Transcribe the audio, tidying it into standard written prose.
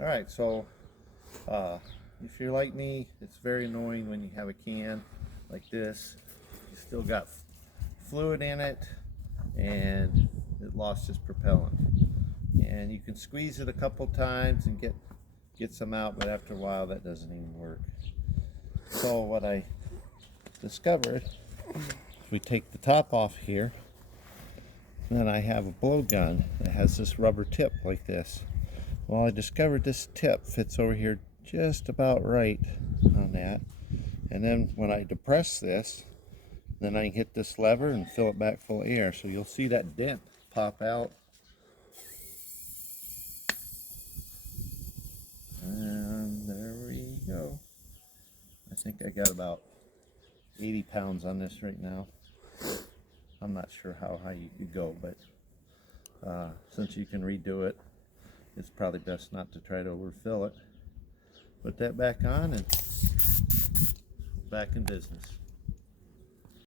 Alright, so if you're like me, it's very annoying when you have a can like this. You still got fluid in it and it lost its propellant. And you can squeeze it a couple times and get some out, but after a while that doesn't even work. So what I discovered, if we take the top off here, then I have a blowgun that has this rubber tip like this. Well, I discovered this tip fits over here just about right on that. And then when I depress this, then I can hit this lever and fill it back full of air. So you'll see that dent pop out. And there we go. I think I got about 80 pounds on this right now. I'm not sure how high you could go, but since you can redo it, it's probably best not to try to overfill it. Put that back on and back in business.